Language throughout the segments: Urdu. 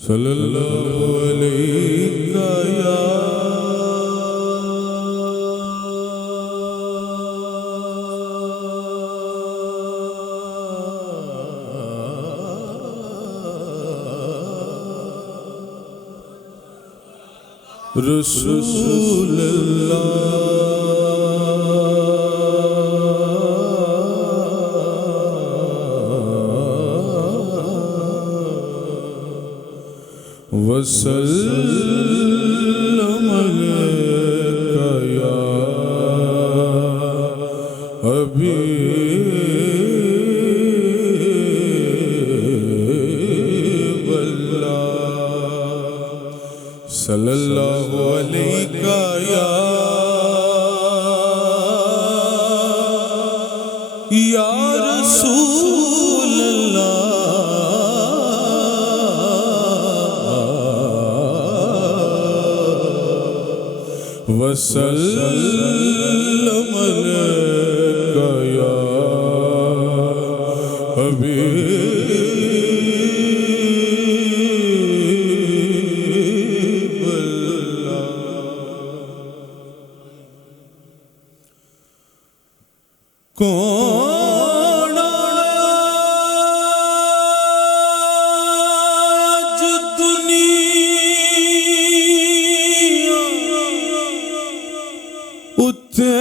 صلی اللہ علیہ یا رسول اللہ وسلم علیک یا حبیب اللہ صلی اللہ علیک یا رسول اللہ وسلم علیک یا حبیب اللہ کون آج دنیا اتے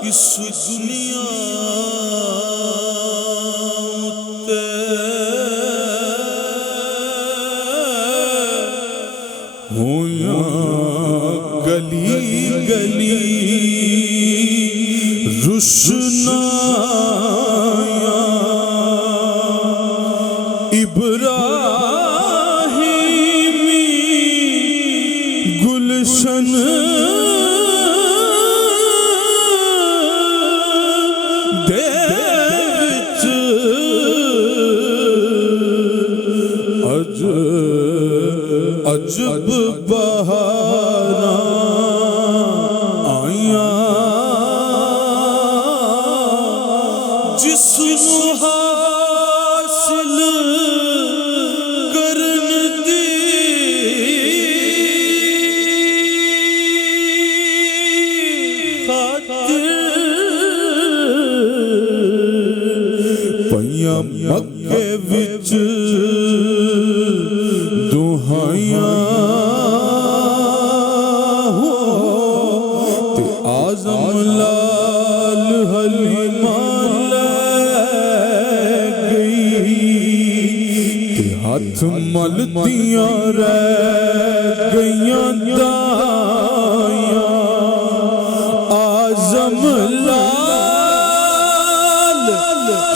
اس دنیا ہویا گلی گلی روشنایا ابراہیمی گلشن عجب بہاراں آیاں جس نو حاصل کرن دی خاطر پیاں مکے وچ دہائیاں تے آزم لال حلیمہ لے گئی تے ہاتھ ملتیاں رہ گئیاں دائیاں آزم لال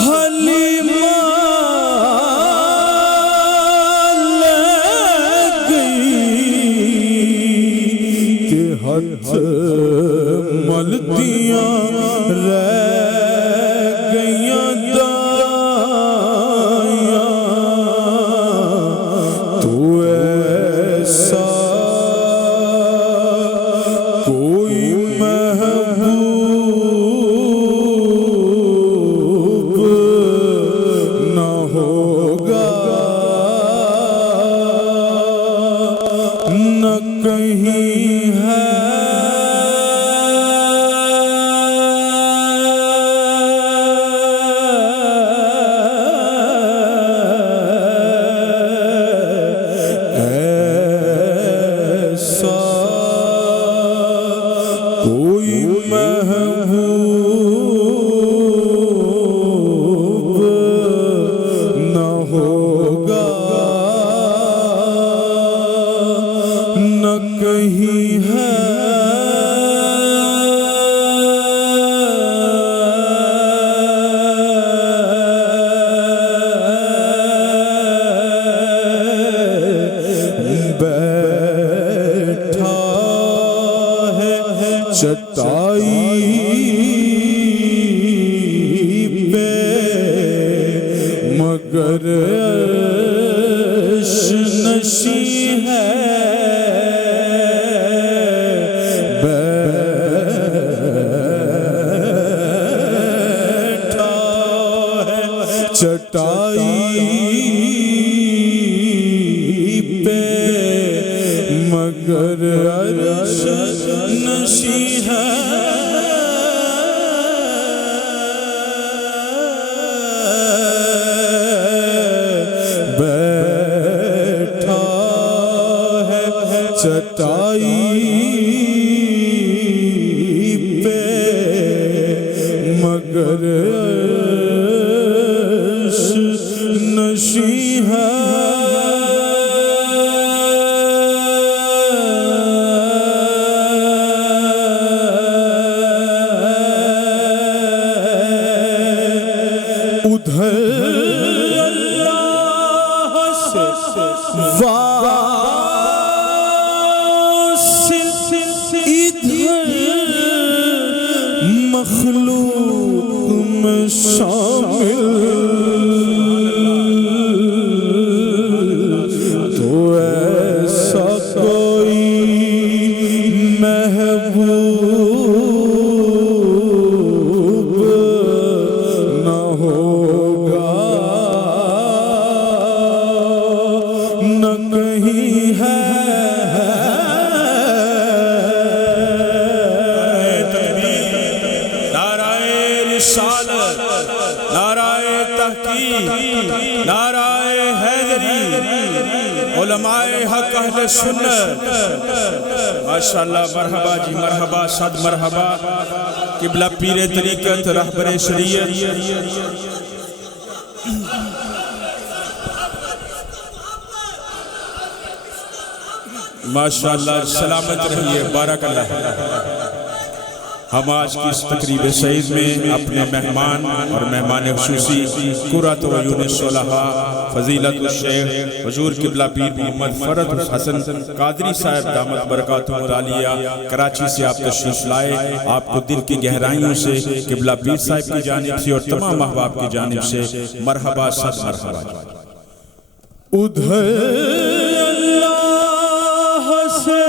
حلیمہ ہاتھ ملتیاں رہ گئیاں دائیاں تو ایسا کوئی محبوب نہ ہوگا نہ کہیں ہے کوئی محبوب نہ ہوگا نہ کہیں ہے بیٹھا ہے چٹائی پہ مگر عرش نشیں ہے بیٹھا ہے چٹائی پہ مگر عرش نشیں ہے بیٹھا ہے چٹائی پہ مگر عرش نشیں ہے ادھر اللہ سے واصل ادھر مخلوق میں شامل تو ایسا کوئی محبوب نہ ہوگا نہ کہیں ہے نعرہ رسالت، نعرہ تحقیق، نعرہ حیدری، علماء حق اہل سنت، ماشاءاللہ مرحبا جی مرحبا صد مرحبا قبلہ پیر طریقت رہبر شریعت ماشاءاللہ سلامت رہیے بارک اللہ۔ ہم آج کی اس تقریب سعید میں اپنے مہمان اور مہمان خصوصی قرۃ العیون صلحاء فضیلت الشیخ حضور قبلہ پیر محمد فرد حسن قادری صاحب دامت برکاتہ العالیہ کراچی سے آپ تشریف لائے، آپ کو دل کی گہرائیوں سے قبلہ پیر صاحب کی جانب سے اور تمام احباب کی جانب سے مرحبا صد مرحبا۔ ادھر اللہ سے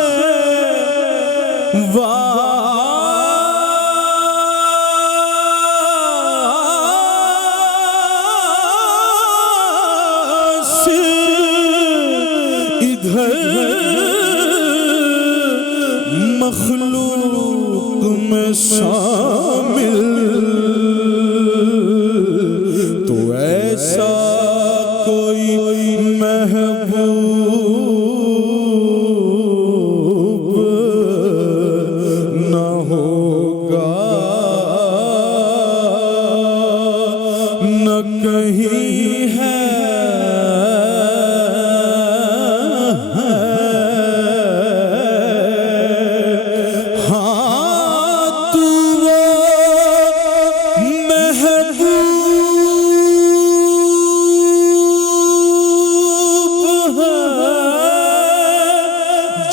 ادھر مخلوق میں شامل تو ایسا کوئی محبوب نہ ہوگا نہ کہیں ہے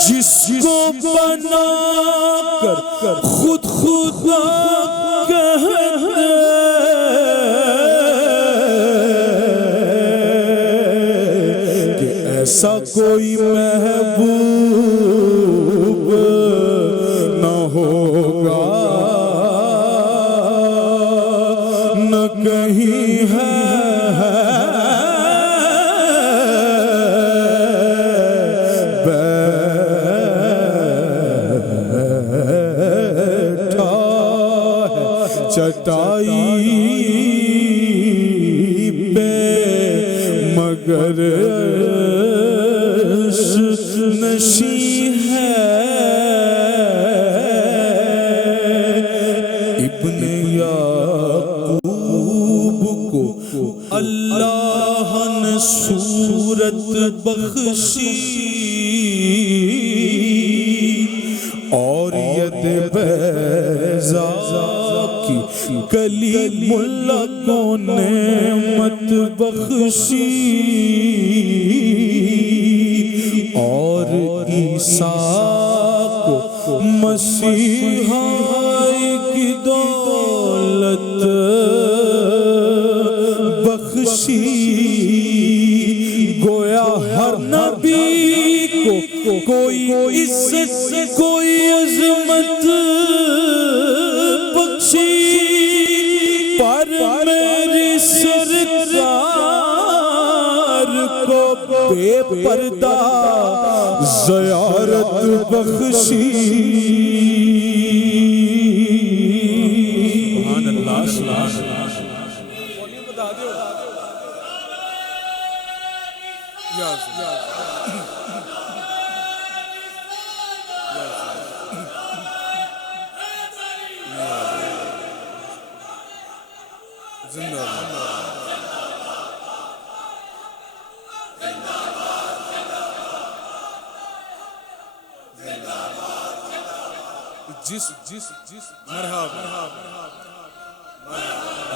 جس کو بنا کر خود خدا کہتے کہ ایسا کوئی محبوب نہ ہوگا نہ کہیں ہے چٹائی پہ مگر عرش نشیں ہے ابن یعقوب کو اللہ نے صورت بخشی اور ید بیضا کی کلیم اللہ کو نعمت بخشی اور عیسیٰ کو مسیحا کی دولت بخشی گویا ہر نبی کو کوئی عزت کوئی عظمت بخشی پر میری سرکار کو بے پردہ زیارت بخشی سبحان اللہ سبحان اللہ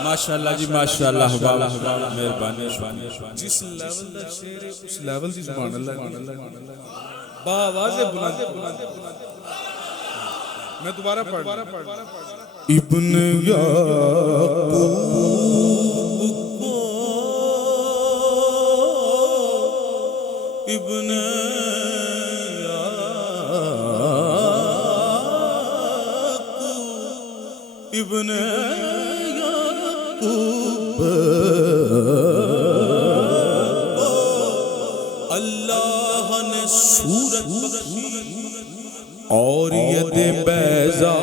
ماشاءاللہ جی ماشاءاللہ مہربانی جس لیول دا شعر ہے اس لیول دی سبحان اللہ باواز بلند میں دوبارہ پڑھ ابن یعقوب کو ابن ابن یعقوب اللہ نے صورت بخشی اور ید بیضا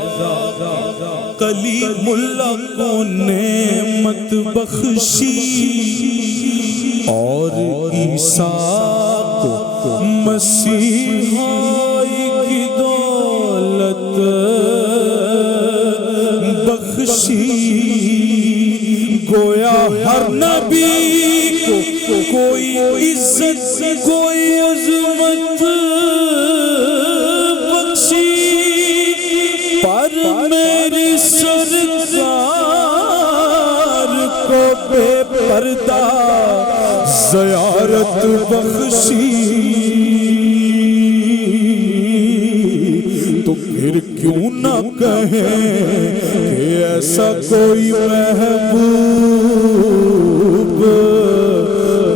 کلیم اللہ کو نعمت بخشی اور عیسیٰ کو مسیحائی کی دولت بخشی گویا ہر نبی کو کوئی عزت کوئی عظمت بخشی پر میری سرکار کو بے پردہ زیارت بخشی تو پھر کیوں نہ کہیں کہ ایسا کوئی محبوب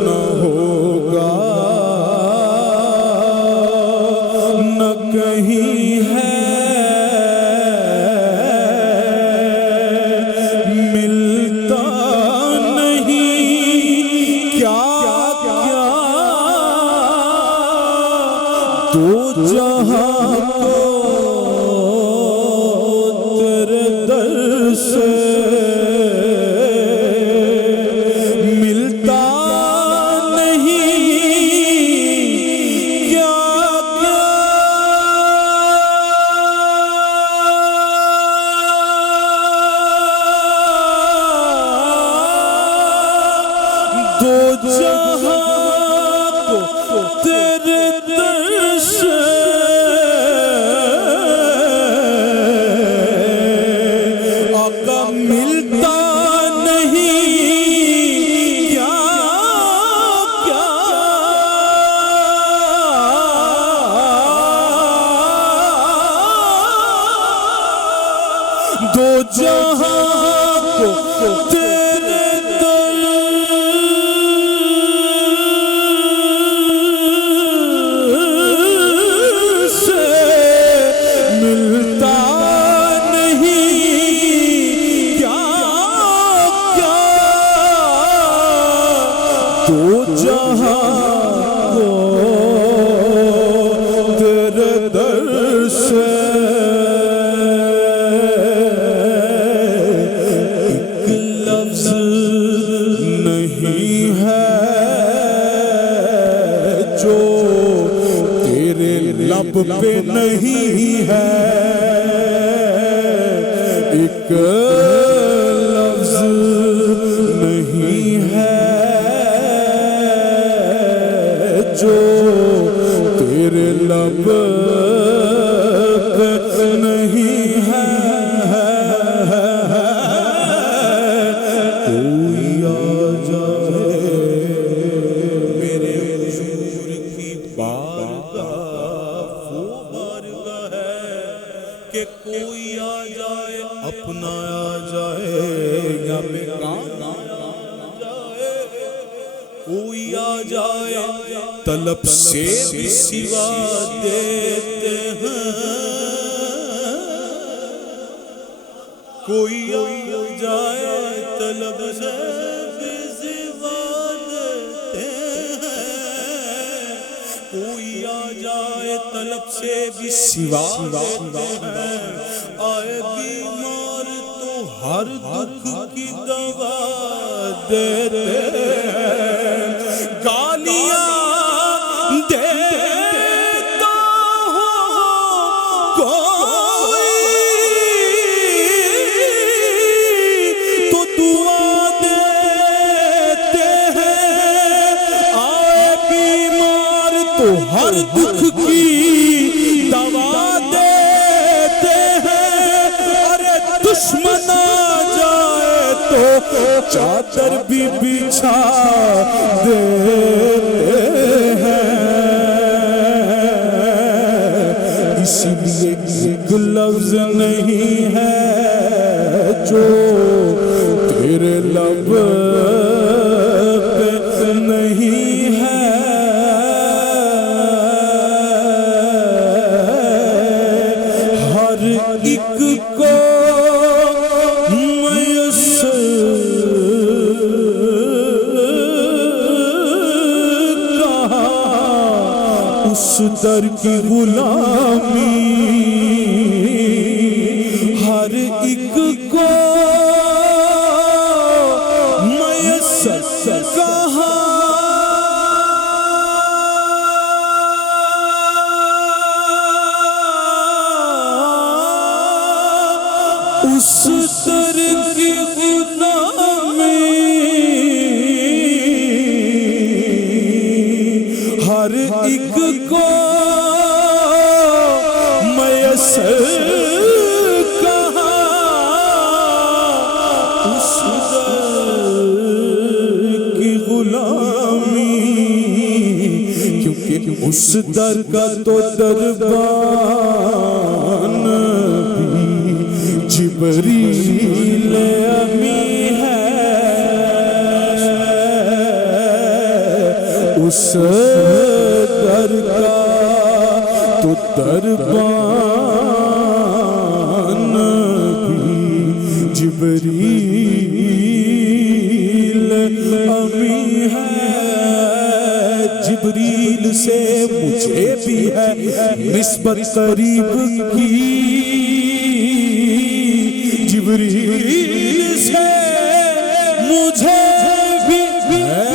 نہ ہوگا نہ کہیں ہے ملتا نہیں کیا کیا دو جہاں کو تیرے در سے ملتا نہیں کیا دو جہاں کو تیرے در سے آقا ملتا نہیں کیا کیا دو جہاں کو تیرے در سے ملتا نہیں کیا کیا دو جہاں کو تیرے در سے ایک لفظ نہیں ہے جو تیرے لب پہ نہیں ہے ایک لفظ نہیں ہے جو تیرے لب پہ نہیں ہے کوئی آ جائے میرے حضور کی بارگاہ وہ بارگاہ ہے کہ کوئی آ جائے اپنایا جائے یا بیگانہ جائے، کوئی آ جائے طلب سے بھی سوا دیتے ہیں، کوئی آ جائے طلب سے بھی سوا دیتے ہیں، کوئی آ جائے طلب سے بھی سوا دیتے ہیں، آئے بیمار تو ہر دکھ کی دوا دیتے ہیں، گالیاں دیتا ہو کوئی تو دعا دیتے ہیں، آئے بیمار تو ہر دکھ کی دوا دیتے ہیں، ارے دشمن آ جائے تو چادر بھی بچھا دیتے ہیں، اسی لیے ایک لفظ نہیں ہے جو تیرے لب پہ نہیں ہے، ہر ایک کو میسر کہا اس در کی غلامی، ہر ایک کو میسر کہا اس در کی غلامی، ہر ایک کو میسر کہا اس در کی غلامی، کیونکہ اس در کا تو دربان بھی جبریل امی ہے، اس در کا تو دربان بھی جبریل امی ہے، جبریل سے مجھے بھی ہے نسبت قریب کی، جبریل سے مجھے بھی ہے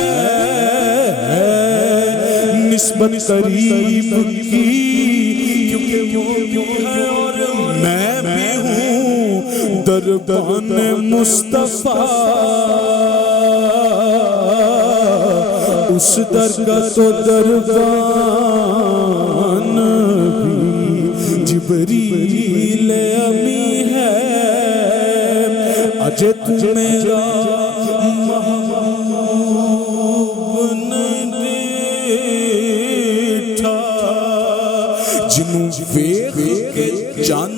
نسبت قریب کی، کیونکہ وہ بھی ہے اور میں بھی ہوں دربان مصطفیٰ، اس در کا تو دربان بھی جبریل امی ہے، اجے تو میرا محبوب نہیں ڈیٹھا، جنوں ویکھ کے جان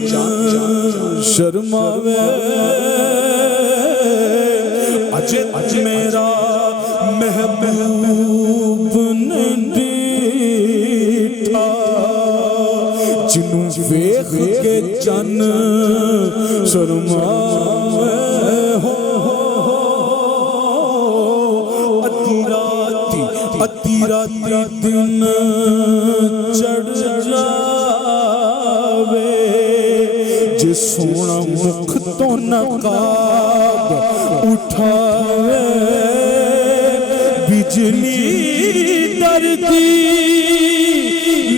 شرماوے، اجے میرا محبوب نہیں ڈیٹھا، جنوں ویکھ کے جان شرماوے، ادھی راتی دن چڑھ جاوے، جے سونا مکھ تو نقاب اٹھاوے، بجلی دردی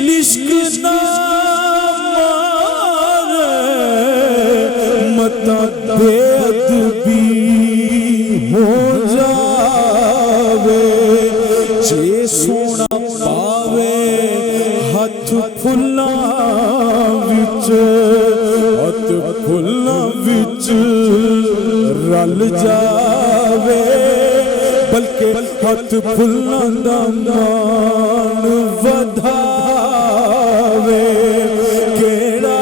لشک نہ مارے، متا بے ادبی ہو جاوے، جے سونا پاوے ہاتھ پھلاں وچ، ہاتھ پھلاں وچ رل جاوے، بلکہ ہاتھ پھلاں دا مان ودھاوے، کیڑا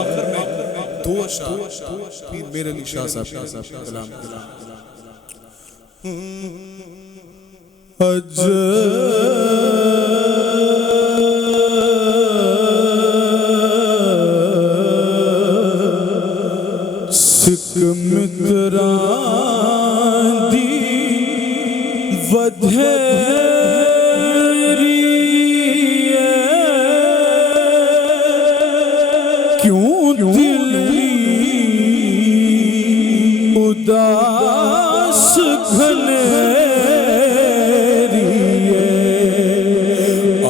آخر میں دو اشعار پیر میر علی شاہ صاحب کلام سکھ متران دی ودھیری کیوں دل اداس گھنیری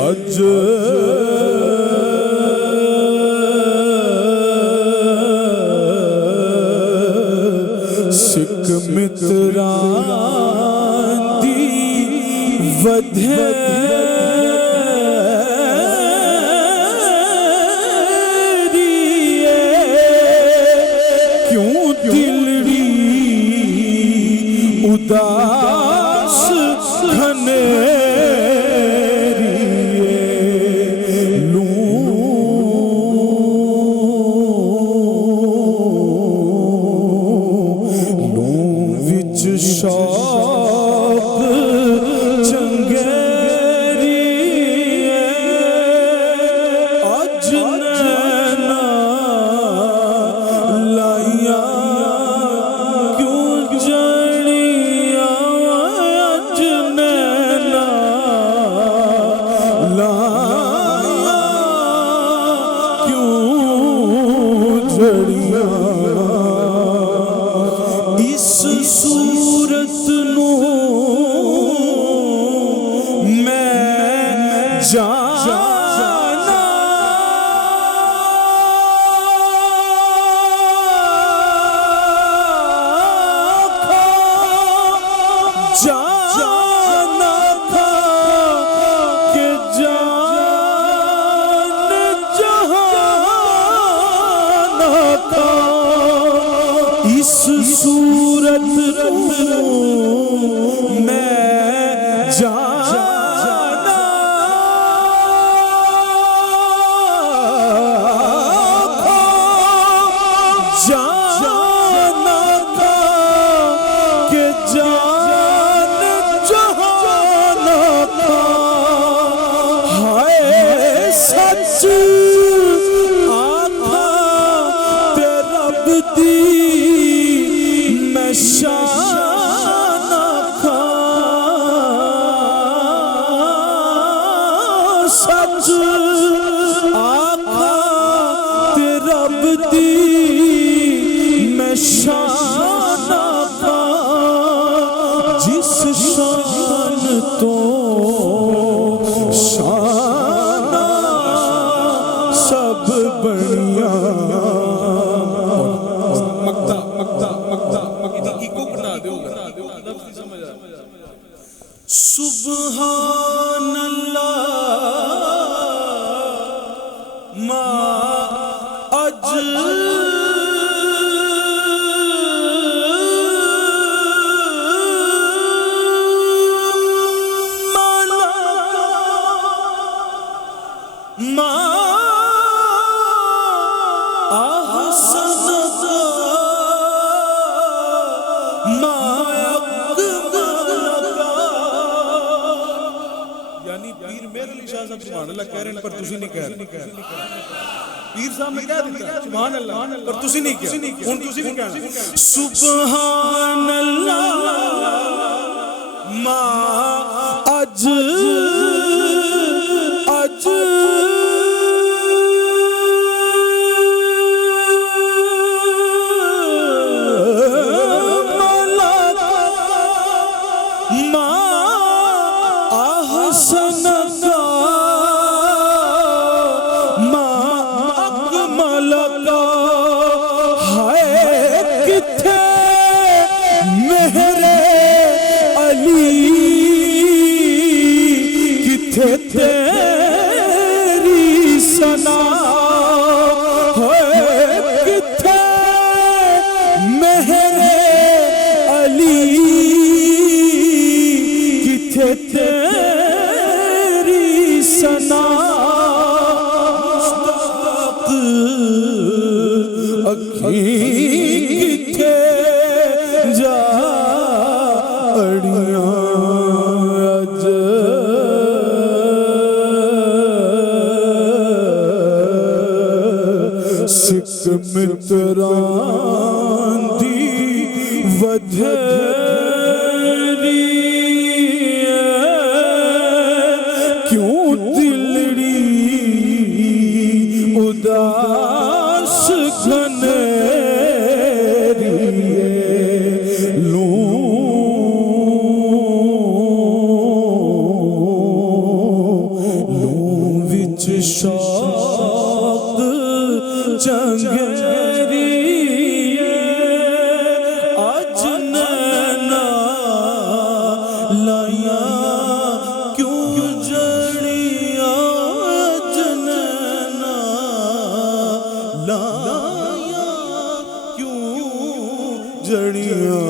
اج سکھ متران دی ودھیری کیوں دلڑی اداس گھنیری شوق چنگیری اج نینا لائیا کیوں جڑیاں اج نینا لائیا کیوں جڑیاں اس صورت نو میں جانا تھا کہ جان جہانا تھا اس صورت میں جانا تھا کہ جان جہانا تھا ہائے سچ آتھا تے رب دی میں شان کھا سچ آکھا تے رب دی میں شان کھا جس شان تو شان سب بڑیاں سبحان اللہ ما اجمل ما احسن ما یعنی پیر میر علی شاہ صاحب سبحان اللہ کہہ رہے ہیں پر تسی نہیں کہہ رہے پیر صاحب نے کہہ دیتا سبحان اللہ پر تسی نہیں کہہ ہن تسی نہیں کہنا سبحان اللہ ما اج تیری سنا کتھے مہر علی کتھے تیری سنا مشتاق اکھیں کتھے جا اڑیاں متران دی ودھری کیوں دلڑی اداس گھنیری لوں وچ شوق چنگری اج نینا لائیاں کیوں جڑیاں اج نینا لائیاں کیوں جڑیاں